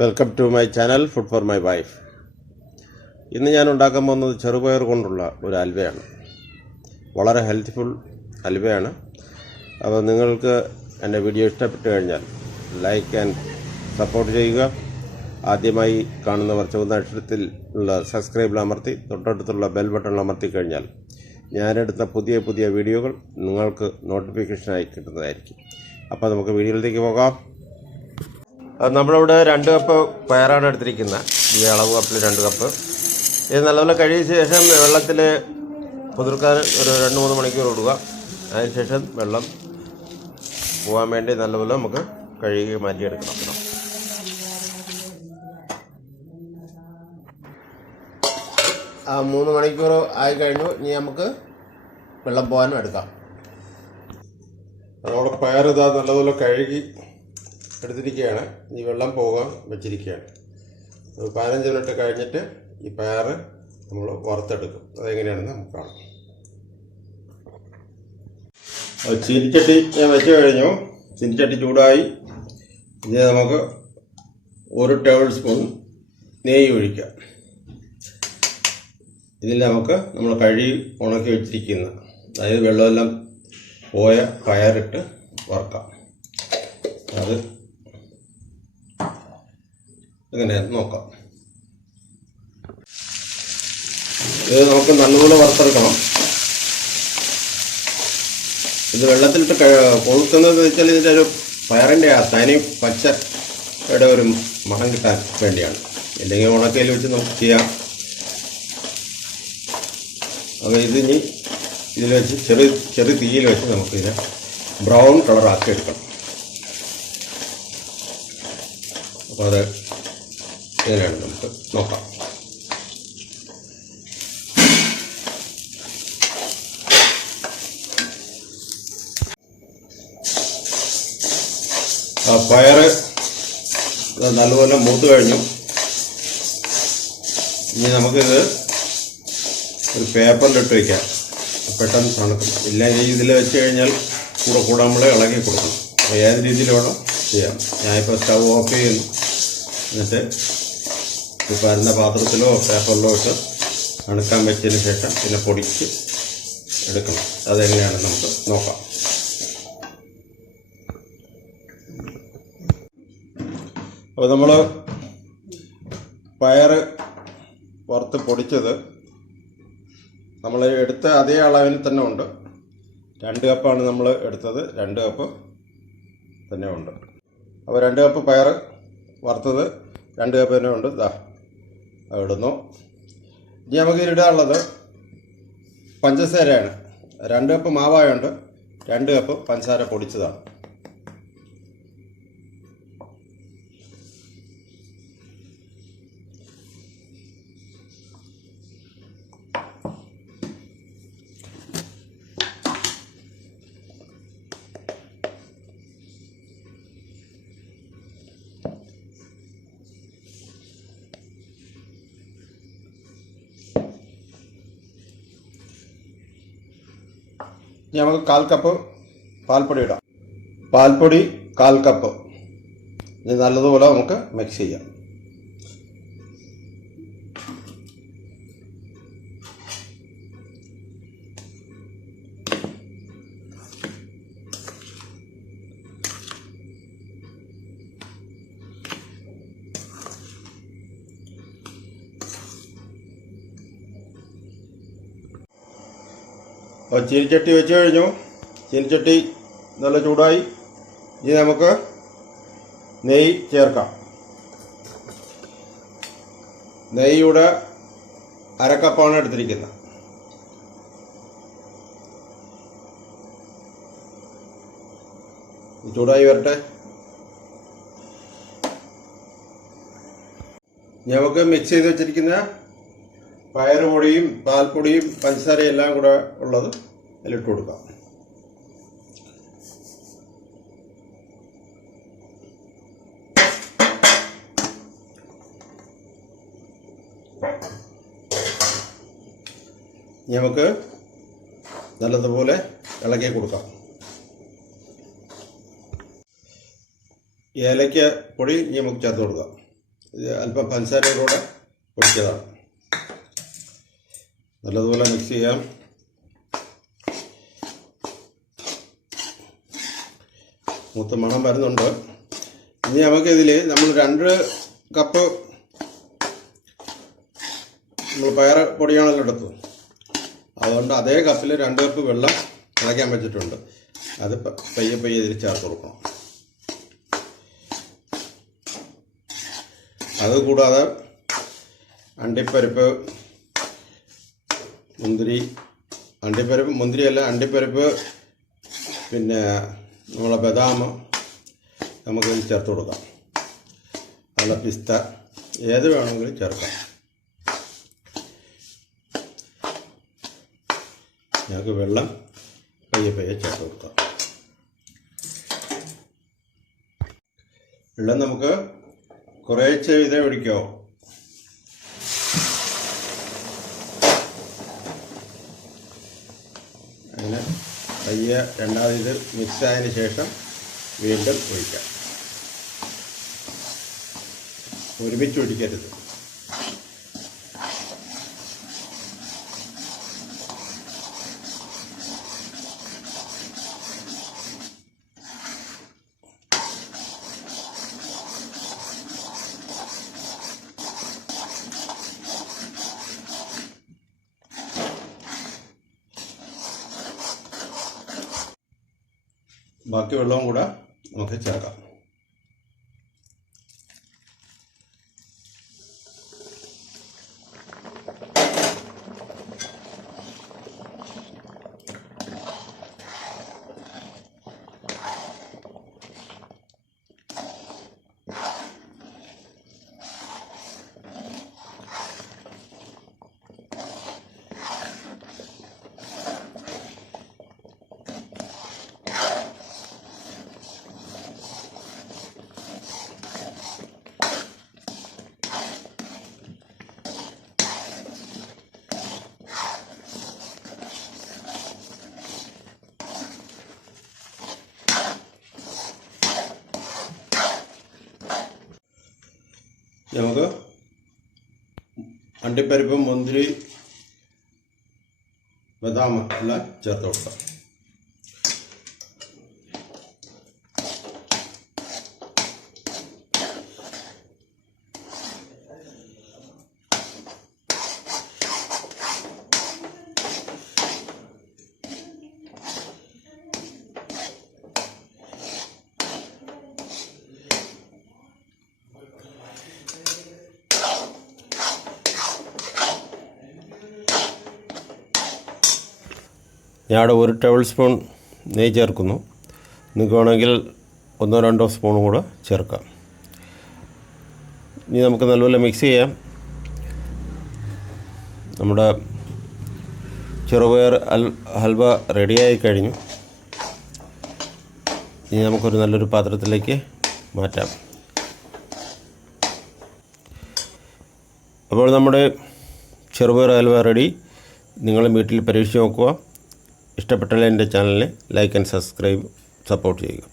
Welcome to my channel food for my wife. ഇന്ന് ഞാൻ ഉണ്ടാക്കാൻ പോകുന്നത് ചെറുപയർ കൊണ്ടുള്ള ഒരു ഹൽവയാണ്. വളരെ ഹെൽത്തിഫുൾ ഹൽവയാണ്. അപ്പോൾ നിങ്ങൾക്ക് എൻ്റെ വീഡിയോ ഇഷ്ടപ്പെട്ട് കഴിഞ്ഞാൽ ലൈക്ക് ആൻഡ് സപ്പോർട്ട് ചെയ്യുക. ആദ്യമായി കാണുന്നവർ ചുവന്ന അക്ഷരത്തിൽ ഉള്ള സബ്സ്ക്രൈബിൽ അമർത്തി തൊട്ടടുത്തുള്ള ബെൽ ബട്ടൺ അമർത്തി കഴിഞ്ഞാൽ ഞാനെടുത്ത പുതിയ പുതിയ വീഡിയോകൾ നിങ്ങൾക്ക് നോട്ടിഫിക്കേഷനായി കിട്ടുന്നതായിരിക്കും. അപ്പോൾ നമുക്ക് വീഡിയോയിലേക്ക് പോകാം. നമ്മളിവിടെ 2 കപ്പ് പയറാണ് എടുത്തിരിക്കുന്നത്. ഈ അളവ് കപ്പിൽ 2 കപ്പ്. ഇത് നല്ലപോലെ കഴുകിയ ശേഷം വെള്ളത്തിൽ കുതിർക്കാൻ ഒരു 2-3 മണിക്കൂർ ഇടുക. അതിനുശേഷം വെള്ളം പോകാൻ വേണ്ടി നല്ലപോലെ നമുക്ക് കഴുകി മാറ്റിയെടുക്കണം. ആ 3 മണിക്കൂർ ആയി കഴിഞ്ഞു. ഇനി നമുക്ക് വെള്ളം പോകാനും എടുക്കാം. നമ്മുടെ പയർ ഇതാ നല്ലപോലെ കഴുകി എടുത്തിരിക്കുകയാണ്. ഈ വെള്ളം പോകാൻ വെച്ചിരിക്കുകയാണ്. 15 മിനിറ്റ് കഴിഞ്ഞിട്ട് ഈ പയർ നമ്മൾ വറുത്തെടുക്കും. അതെങ്ങനെയാണെന്ന് നമുക്ക് കാണാം. ചീനിച്ചട്ടി ഞാൻ വെച്ച് കഴിഞ്ഞു. ചീനിച്ചട്ടി ചൂടായി. ഇത് നമുക്ക് 1 ടേബിൾ സ്പൂൺ നെയ്യ് ഒഴിക്കാം. ഇതിൽ നമുക്ക് നമ്മൾ കഴുകി ഉണക്കി വെച്ചിരിക്കുന്ന, അതായത് വെള്ളമെല്ലാം പോയ പയറിട്ട് വറുക്കാം. അത് എങ്ങനെയാണെന്ന് നോക്കാം. ഇത് നമുക്ക് നല്ലപോലെ വറുത്തെടുക്കണം. ഇത് വെള്ളത്തിലിട്ട് കൊളുത്തുന്നത് വെച്ചാൽ ഇതിൻ്റെ ഒരു പയറിൻ്റെ ആ തനി പച്ചയുടെ ഒരു മണം കിട്ടാൻ വേണ്ടിയാണ്. അല്ലെങ്കിൽ ഉണക്കയിൽ വെച്ച് നമുക്ക് ചെയ്യാം. അപ്പോൾ ഇതിനി ഇതിൽ വെച്ച് ചെറു തീയിൽ വെച്ച് നമുക്കിതിനെ ബ്രൗൺ കളറാക്കി എടുക്കണം. അപ്പോൾ അത് എങ്ങനെയാണ് നമുക്ക് നോക്കാം. പയർ നല്ലപോലെ മൂത്ത് കഴിഞ്ഞു. ഇനി നമുക്കിത് ഒരു പേപ്പറിലിട്ട് വയ്ക്കാം. പെട്ടെന്ന് തണുക്കും. ഇല്ലെങ്കിൽ ഇതിൽ വെച്ച് കഴിഞ്ഞാൽ കൂടെ നമ്മൾ ഇളകി കൊടുക്കണം. അപ്പോൾ ഏത് രീതിയിൽ വേണം ചെയ്യാം. ഞാനിപ്പോൾ സ്റ്റൗ ഓഫ് ചെയ്യുന്നു. എന്നിട്ട് ഈ പരന്ന പാത്രത്തിലോ പേപ്പറിലോ ഇട്ട് തണുക്കാൻ വെച്ചതിന് ശേഷം പിന്നെ പൊടിച്ച് എടുക്കണം. അതെങ്ങനെയാണെന്ന് നമുക്ക് നോക്കാം. അപ്പോൾ നമ്മൾ പയർ വറുത്ത് പൊടിച്ചത് നമ്മൾ എടുത്ത അതേ അളവിൽ തന്നെ ഉണ്ട്. 2 കപ്പാണ് നമ്മൾ എടുത്തത്. 2 കപ്പ് തന്നെ ഉണ്ട്. അപ്പോൾ 2 കപ്പ് പയർ വറുത്തത് 2 കപ്പ് തന്നെ ഉണ്ട്. ഇടുന്നു. ഇനി നമുക്ക് ഇടാനുള്ളത് പഞ്ചസാരയാണ്. 2 കപ്പ് മാവായുണ്ട്. 2 കപ്പ് പഞ്ചസാര പൊടിച്ചതാണ്. ഇനി നമുക്ക് 1/4 കപ്പ് പാൽപ്പൊടി ഇടാം. പാൽപ്പൊടി 1/4 കപ്പ്. ഇനി നല്ലതുപോലെ നമുക്ക് മിക്സ് ചെയ്യാം. ചീനിച്ചട്ടി വെച്ച് കഴിഞ്ഞു. ചീനിച്ചട്ടി നല്ല ചൂടായി. ഇനി നമുക്ക് നെയ്യ് ചേർക്കാം. നെയ്യുടെ 1/2 കപ്പാണ് എടുത്തിരിക്കുന്നത്. ചൂടായി വരട്ടെ. നമുക്ക് മിക്സ് ചെയ്ത് വെച്ചിരിക്കുന്ന പയർ പൊടിയും പാൽപ്പൊടിയും പഞ്ചസാരയും എല്ലാം കൂടെ ഉള്ളത് അതിലിട്ട് കൊടുക്കാം. നമുക്ക് നല്ലതുപോലെ ഇളക്കി കൊടുക്കാം. ഏലക്ക പൊടി നമുക്ക് ചേർത്ത് കൊടുക്കാം. ഇത് അല്പം പഞ്ചസാരയോടെ പൊടിച്ചതാണ്. നല്ലതുപോലെ മിക്സ് ചെയ്യാം. മൂത്ത മണം വരുന്നുണ്ട്. ഇനി നമുക്കിതിൽ നമ്മൾ 2 കപ്പ് നമ്മൾ പയർ പൊടിയാണല്ലോ എടുത്തത്. അതുകൊണ്ട് അതേ കപ്പിൽ 2 കപ്പ് വെള്ളം തിളയ്ക്കാൻ വെച്ചിട്ടുണ്ട്. അത് പയ്യെ പയ്യെ ഇതിൽ ചേർത്ത് കൊടുക്കണം. അതുകൂടാതെ അണ്ടിപ്പരിപ്പ്, അണ്ടിപ്പരിപ്പ്, പിന്നെ നമ്മളെ ബദാം നമുക്കിതിൽ ചേർത്ത് കൊടുക്കാം. അല്ല പിസ്ത, ഏത് വേണമെങ്കിലും ചേർക്കാം. ഞങ്ങൾക്ക് വെള്ളം പയ്യെ പയ്യെ ചേർത്ത് കൊടുക്കാം. വെള്ളം നമുക്ക് കുറേശ്ശെ ഇതേ ഒഴിക്കാവോ. അങ്ങനെ പയ്യെ രണ്ടാമത് ഇത് മിക്സ് ആയതിന് ശേഷം വീണ്ടും ഒഴിക്കാം. ഒരുമിച്ച് ഒഴിക്കരുത്. ബാക്കി വെള്ളവും കൂടെ നമുക്ക് ചേർക്കാം. നമുക്ക് അണ്ടിപ്പരിപ്പും മുന്തിരി ബദാം എല്ലാം ചേർത്ത് കൊടുക്കാം. ഞാൻ അവിടെ 1 ടേബിൾ സ്പൂൺ നെയ്യ് ചേർക്കുന്നു. നിങ്ങൾക്ക് വേണമെങ്കിൽ 1-2 സ്പൂണും കൂടെ ചേർക്കാം. ഇനി നമുക്ക് നല്ലപോലെ മിക്സ് ചെയ്യാം. നമ്മുടെ ചെറുപയർ ഹൽവ റെഡിയായി കഴിഞ്ഞു. ഇനി നമുക്കൊരു നല്ലൊരു പാത്രത്തിലേക്ക് മാറ്റാം. അപ്പോൾ നമ്മുടെ ചെറുപയർ ഹൽവ റെഡി. നിങ്ങൾ വീട്ടിൽ പരീക്ഷിച്ച് നോക്കുക. ഇഷ്ടപ്പെട്ടാൽ എൻ്റെ ചാനലിനെ ലൈക്ക് ആൻഡ് സബ്സ്ക്രൈബ് സപ്പോർട്ട് ചെയ്യുക.